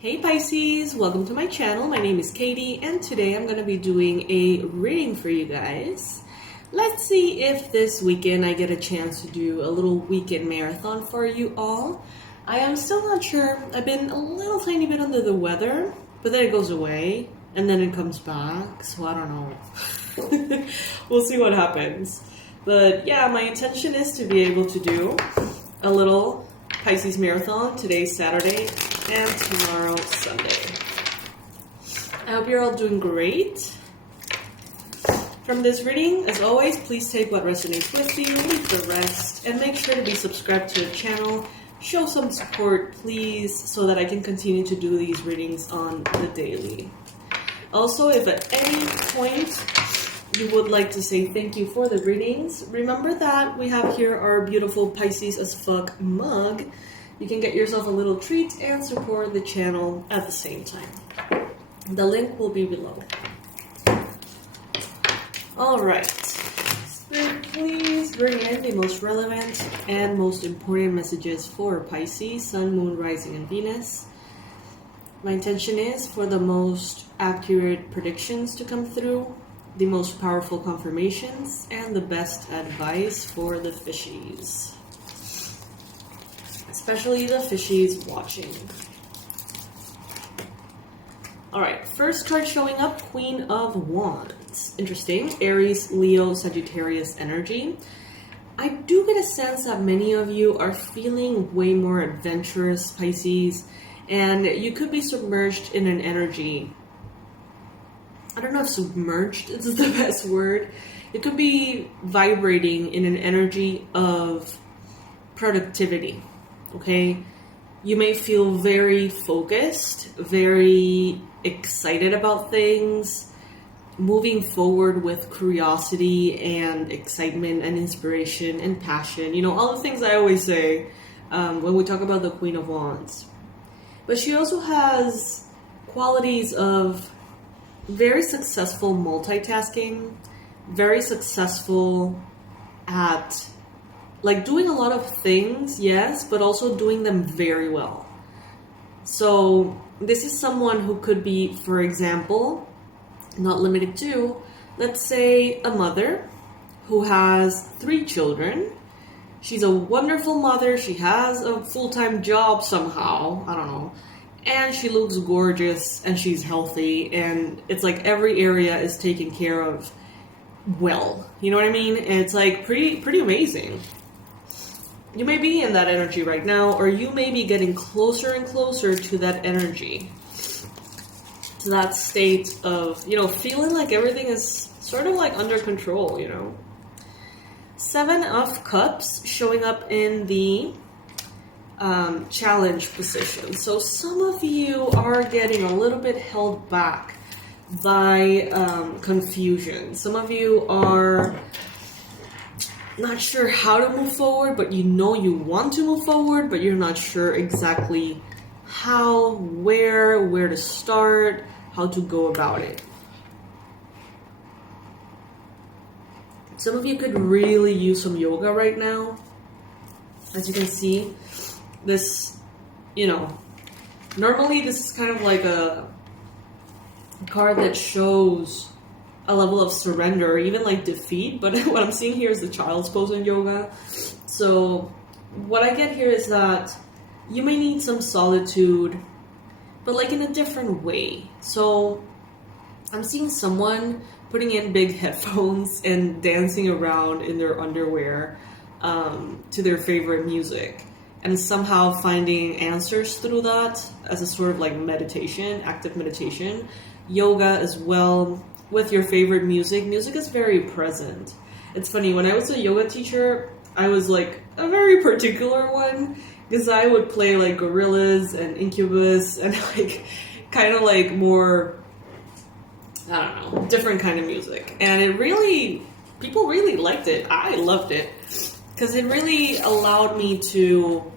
Hey Pisces, welcome to my channel. My name is Katie and today I'm going to be doing a reading for you guys. Let's see if this weekend I get a chance to do a little weekend marathon for you all. I am still not sure. I've been a little tiny bit under the weather, but then it goes away and then it comes back, so I don't know. We'll see what happens. But yeah, my intention is to be able to do a little Pisces marathon. Today's Saturday and tomorrow Sunday. I hope you're all doing great. From this reading, as always, please take what resonates with you, leave the rest, and make sure to be subscribed to the channel. Show some support, please, so that I can continue to do these readings on the daily. Also, if at any point you would like to say thank you for the readings, remember that we have here our beautiful Pisces as fuck mug. You can get yourself a little treat and support the channel at the same time. The link will be below. Alright, Spirit, please bring in the most relevant and most important messages for Pisces, Sun, Moon, Rising, and Venus. My intention is for the most accurate predictions to come through, the most powerful confirmations, and the best advice for the fishies. Especially the fishies watching. Alright, first card showing up, Queen of Wands. Interesting. Aries, Leo, Sagittarius energy. I do get a sense that many of you are feeling way more adventurous, Pisces, and you could be submerged in an energy. I don't know if submerged is the best word. It could be vibrating in an energy of productivity. Okay, you may feel very focused, very excited about things, moving forward with curiosity and excitement and inspiration and passion. You know, all the things I always say when we talk about the Queen of Wands. But she also has qualities of very successful multitasking, very successful at like doing a lot of things, yes, but also doing them very well. So this is someone who could be, for example, not limited to, let's say a mother who has 3 children. She's a wonderful mother. She has a full-time job somehow. I don't know. And she looks gorgeous and she's healthy. And it's like every area is taken care of well. You know what I mean? And it's like pretty amazing. You may be in that energy right now, or you may be getting closer and closer to that energy. To that state of, you know, feeling like everything is sort of like under control, you know. 7 of Cups showing up in the challenge position. So some of you are getting a little bit held back by confusion. Some of you are not sure how to move forward, but you know you want to move forward, but you're not sure exactly how, where to start, how to go about it. Some of you could really use some yoga right now. As you can see, this, you know, normally this is kind of like a card that shows a level of surrender or even like defeat, but what I'm seeing here is the child's pose in yoga. So what I get here is that you may need some solitude, but like in a different way. So I'm seeing someone putting in big headphones and dancing around in their underwear to their favorite music, and somehow finding answers through that as a sort of like meditation, active meditation. Yoga as well. With your favorite music. Music is very present. It's funny, when I was a yoga teacher, I was like a very particular one, because I would play like Gorillaz and Incubus and like kind of like more, I don't know, different kind of music. And it really, people really liked it. I loved it because it really allowed me to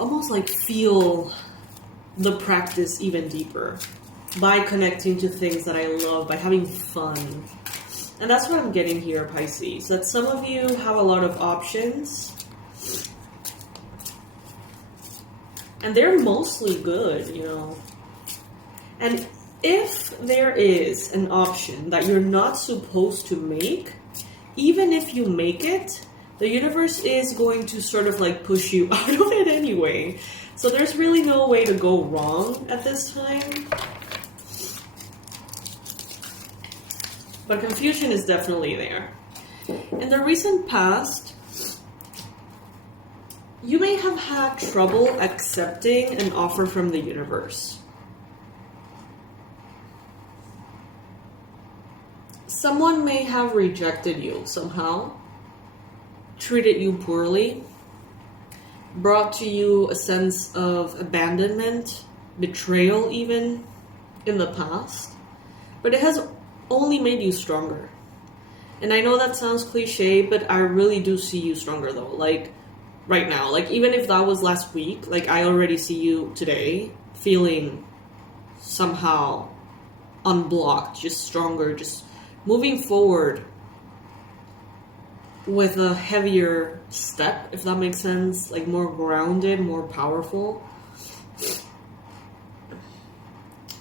almost like feel the practice even deeper. By connecting to things that I love, by having fun. And that's what I'm getting here, Pisces. That some of you have a lot of options. And they're mostly good, you know. And if there is an option that you're not supposed to make, even if you make it, the universe is going to sort of like push you out of it anyway. So there's really no way to go wrong at this time. But confusion is definitely there. In the recent past, you may have had trouble accepting an offer from the universe. Someone may have rejected you somehow, treated you poorly, brought to you a sense of abandonment, betrayal even, in the past. But it has only made you stronger. And I know that sounds cliche, but I really do see you stronger though. Like, right now. Like, even if that was last week, like, I already see you today feeling somehow unblocked, just stronger, just moving forward with a heavier step, if that makes sense. Like, more grounded, more powerful.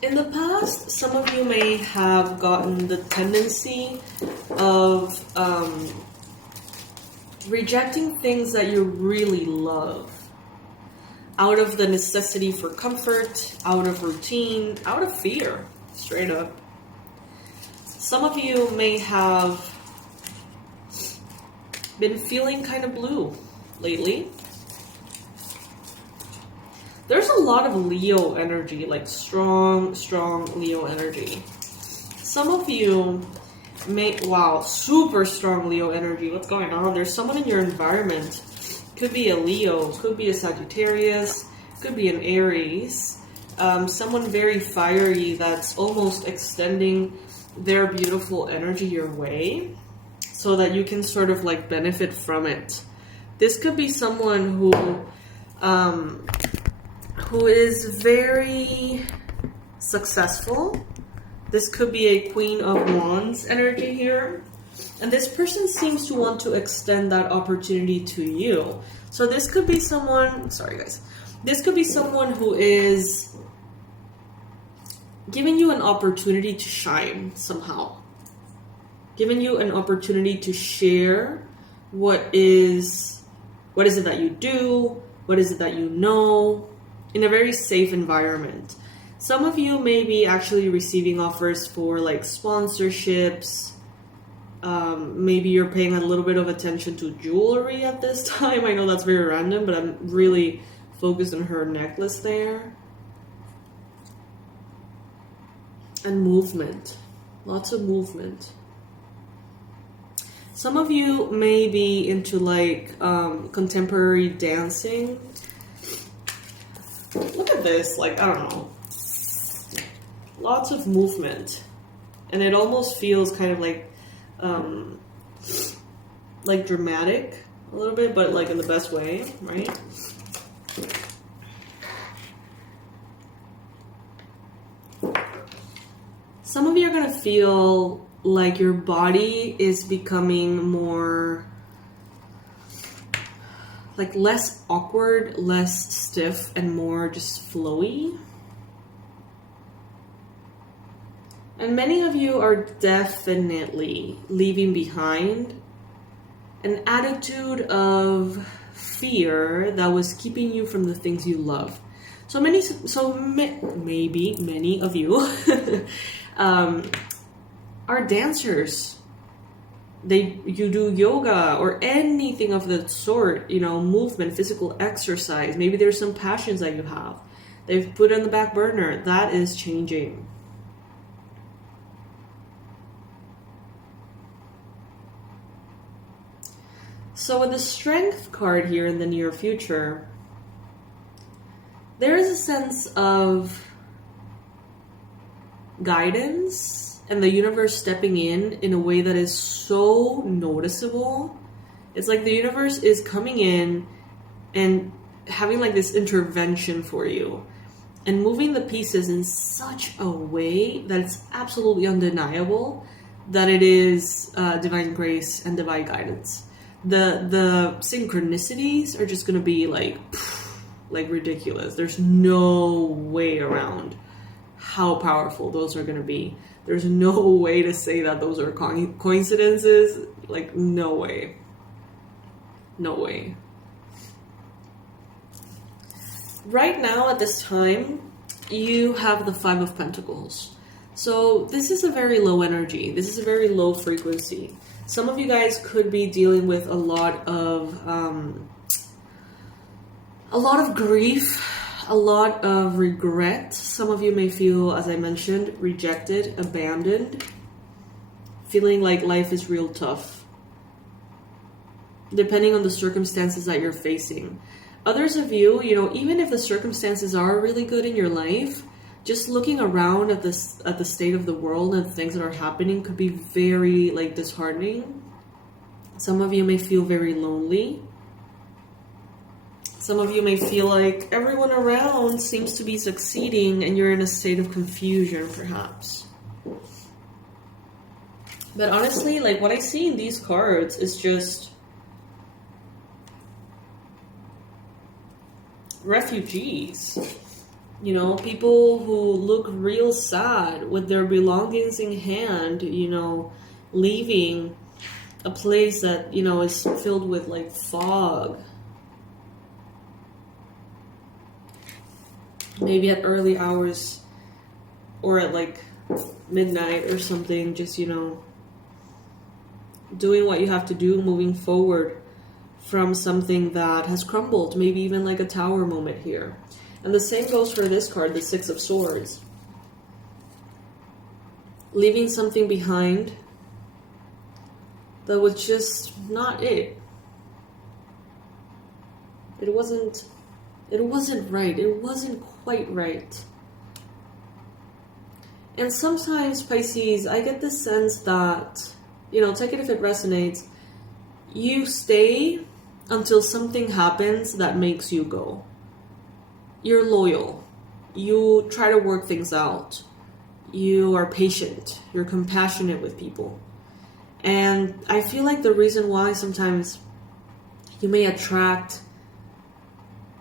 In the past, some of you may have gotten the tendency of rejecting things that you really love out of the necessity for comfort, out of routine, out of fear, straight up. Some of you may have been feeling kind of blue lately. There's a lot of Leo energy, like strong Leo energy. Some of you may, wow, super strong Leo energy. What's going on? There's someone in your environment. Could be a Leo, could be a Sagittarius, could be an Aries. Someone very fiery that's almost extending their beautiful energy your way so that you can sort of like benefit from it. This could be someone who is very successful. This could be a Queen of Wands energy here. And this person seems to want to extend that opportunity to you. So this could be someone, sorry guys, this could be someone who is giving you an opportunity to shine somehow. Giving you an opportunity to share what is it that you do, what is it that you know, in a very safe environment. Some of you may be actually receiving offers for like sponsorships. Maybe you're paying a little bit of attention to jewelry at this time. I know that's very random, but I'm really focused on her necklace there. And movement. Lots of movement. Some of you may be into like contemporary dancing. Look at this, like, I don't know. Lots of movement. And it almost feels kind of like dramatic a little bit, but like in the best way, right? Some of you are going to feel like your body is becoming more, like less awkward, less stiff, and more just flowy. And many of you are definitely leaving behind an attitude of fear that was keeping you from the things you love. Maybe many of you are dancers. You do yoga or anything of the sort, you know, movement, physical exercise. Maybe there's some passions that you have. They've put on the back burner. That is changing. So with the Strength card here in the near future, there is a sense of guidance and the universe stepping in a way that is so noticeable. It's like the universe is coming in and having like this intervention for you and moving the pieces in such a way that it's absolutely undeniable that it is divine grace and divine guidance. The synchronicities are just going to be like like ridiculous. There's no way around how powerful those are going to be. There's no way to say that those are coincidences. Like, no way. No way. Right now, at this time, you have the Five of Pentacles. So this is a very low energy. This is a very low frequency. Some of you guys could be dealing with a lot of grief, a lot of regret. Some of you may feel, as I mentioned, rejected, abandoned, feeling like life is real tough, depending on the circumstances that you're facing. Others of you, you know, even if the circumstances are really good in your life, just looking around at the state of the world and things that are happening could be very, like, disheartening. Some of you may feel very lonely. Some of you may feel like everyone around seems to be succeeding and you're in a state of confusion, perhaps. But honestly, like, what I see in these cards is just refugees. You know, people who look real sad with their belongings in hand, you know, leaving a place that, you know, is filled with, like, fog. Maybe at early hours or at, like, midnight or something, just, you know, doing what you have to do, moving forward from something that has crumbled. Maybe even like a tower moment here. And the same goes for this card, the Six of Swords. Leaving something behind that was just not it. It wasn't right. It wasn't quite right. And sometimes, Pisces, I get the sense that, you know, take it if it resonates, you stay until something happens that makes you go. You're loyal. You try to work things out. You are patient. You're compassionate with people. And I feel like the reason why sometimes you may attract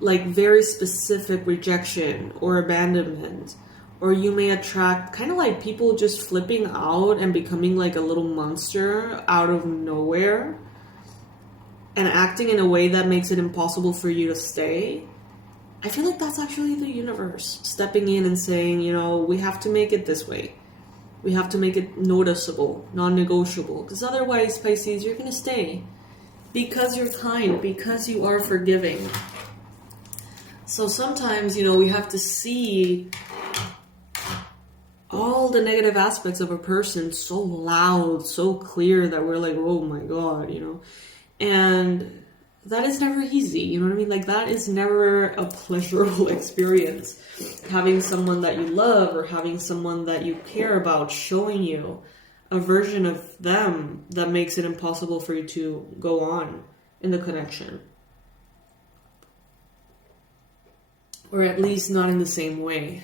like very specific rejection or abandonment, or you may attract kind of like people just flipping out and becoming like a little monster out of nowhere and acting in a way that makes it impossible for you to stay. I feel like that's actually the universe stepping in and saying, you know, we have to make it this way. We have to make it noticeable, non-negotiable. Because otherwise, Pisces, you're going to stay. Because you're kind, because you are forgiving. So sometimes, you know, we have to see all the negative aspects of a person so loud, so clear that we're like, oh my God, you know. And that is never easy, you know what I mean? Like, that is never a pleasurable experience. Having someone that you love or having someone that you care about showing you a version of them that makes it impossible for you to go on in the connection. Or at least not in the same way.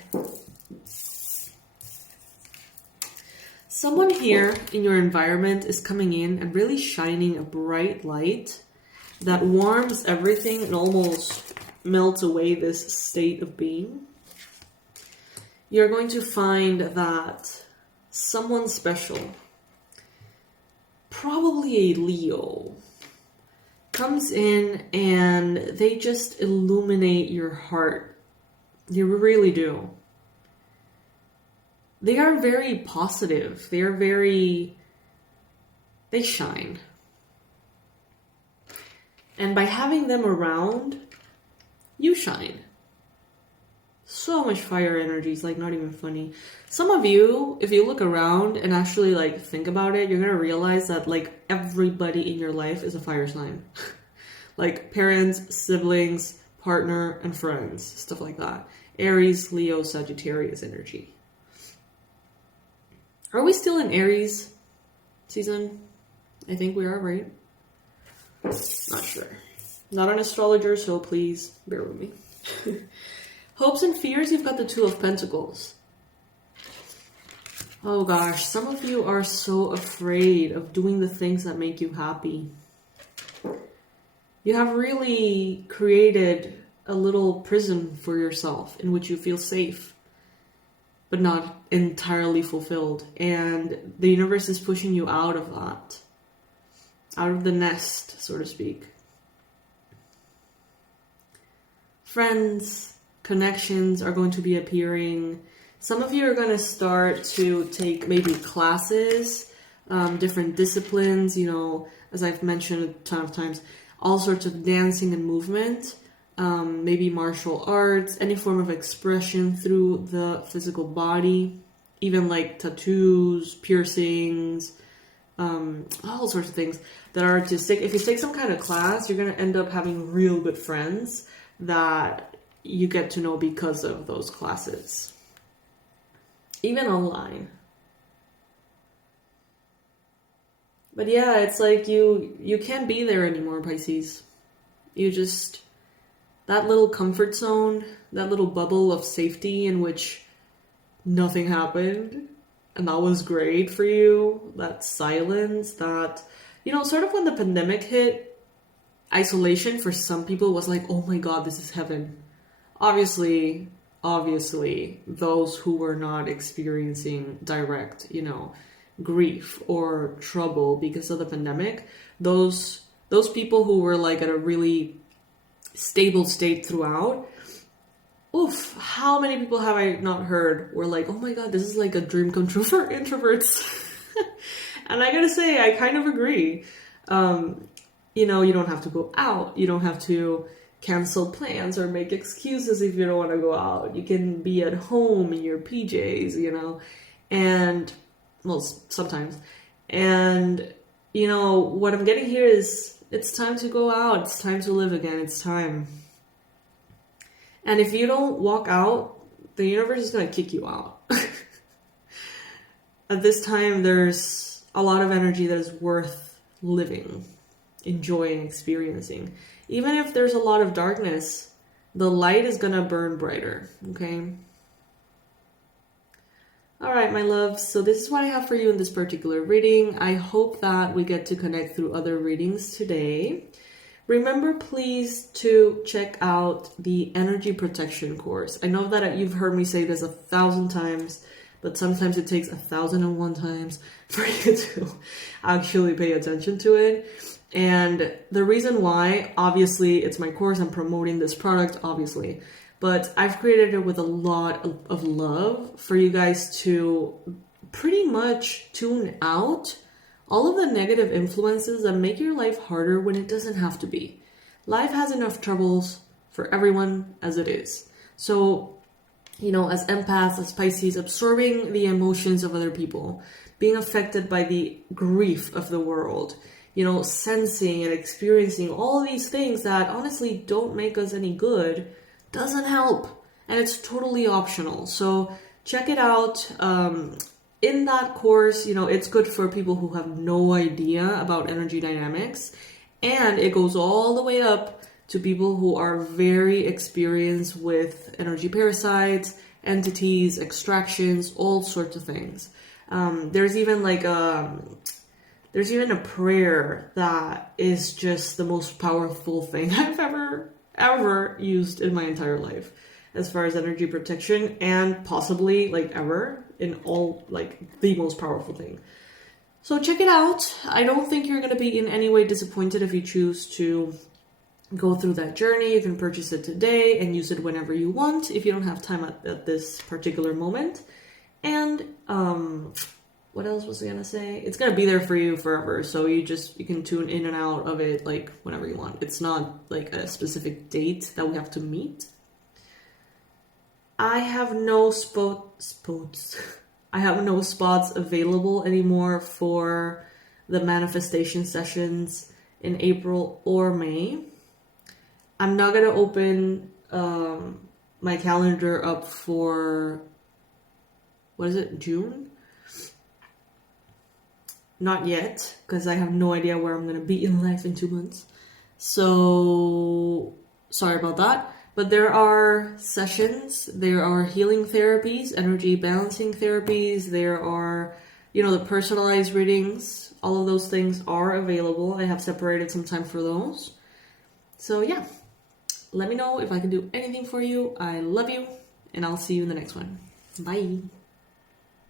Someone here in your environment is coming in and really shining a bright light that warms everything and almost melts away this state of being. You're going to find that someone special, probably a Leo, comes in and they just illuminate your heart. They really do. They are very positive. They shine. And by having them around, you shine. So much fire energy, it's like not even funny. Some of you, if you look around and actually like think about it, you're going to realize that like everybody in your life is a fire sign. Like parents, siblings, partner, and friends, stuff like that. Aries, Leo, Sagittarius energy. Are we still in Aries season? I think we are, right? Not sure. Not an astrologer, so please bear with me. Hopes and fears, you've got the Two of Pentacles. Oh gosh, some of you are so afraid of doing the things that make you happy. You have really created a little prison for yourself in which you feel safe, but not entirely fulfilled. And the universe is pushing you out of that, out of the nest, so to speak. Friends, connections are going to be appearing. Some of you are going to start to take maybe classes, different disciplines, you know, as I've mentioned a ton of times, all sorts of dancing and movement, maybe martial arts, any form of expression through the physical body, even like tattoos, piercings, all sorts of things that are artistic. If you take some kind of class, you're going to end up having real good friends that you get to know because of those classes, even online. But yeah, it's like you can't be there anymore, Pisces. You just, that little comfort zone, that little bubble of safety in which nothing happened, and that was great for you, that silence, that, you know, sort of when the pandemic hit, isolation for some people was like, oh my God, this is heaven. Obviously, those who were not experiencing direct, you know, grief or trouble because of the pandemic, those people who were like at a really stable state throughout, oof, how many people have I not heard were like, oh my God, this is like a dream come true for introverts. And I gotta say, I kind of agree. You know, you don't have to go out. You don't have to cancel plans or make excuses if you don't want to go out. You can be at home in your PJs, you know, and, well, sometimes. And, you know, what I'm getting here is it's time to go out. It's time to live again. It's time. And if you don't walk out, the universe is going to kick you out. At this time, there's a lot of energy that is worth living, enjoying, experiencing. Even if there's a lot of darkness, the light is gonna burn brighter, okay? All right, my loves, so this is what I have for you in this particular reading. I hope that we get to connect through other readings today. Remember, please, to check out the energy protection course. I know that you've heard me say this 1,000 times, but sometimes it takes 1,001 times for you to actually pay attention to it. And the reason why, obviously, it's my course, I'm promoting this product, obviously, but I've created it with a lot of love for you guys to pretty much tune out all of the negative influences that make your life harder when it doesn't have to be. Life has enough troubles for everyone as it is. So, you know, as empaths, as Pisces, absorbing the emotions of other people, being affected by the grief of the world, you know, sensing and experiencing all these things that honestly don't make us any good, doesn't help. And it's totally optional. So check it out. In that course, you know, it's good for people who have no idea about energy dynamics. And it goes all the way up to people who are very experienced with energy parasites, entities, extractions, all sorts of things. There's even a prayer that is just the most powerful thing I've ever used in my entire life as far as energy protection, and possibly like ever in all, like the most powerful thing. So check it out. I don't think you're going to be in any way disappointed if you choose to go through that journey. You can purchase it today and use it whenever you want if you don't have time at this particular moment. And what else was I gonna say? It's gonna be there for you forever, so you can tune in and out of it like whenever you want. It's not like a specific date that we have to meet. I have no I have no spots available anymore for the manifestation sessions in April or May. I'm not gonna open my calendar up for, what is it, June? Not yet, because I have no idea where I'm going to be in life in 2 months. So, sorry about that. But there are sessions, there are healing therapies, energy balancing therapies, there are, you know, the personalized readings. All of those things are available. I have separated some time for those. So, yeah. Let me know if I can do anything for you. I love you, and I'll see you in the next one. Bye.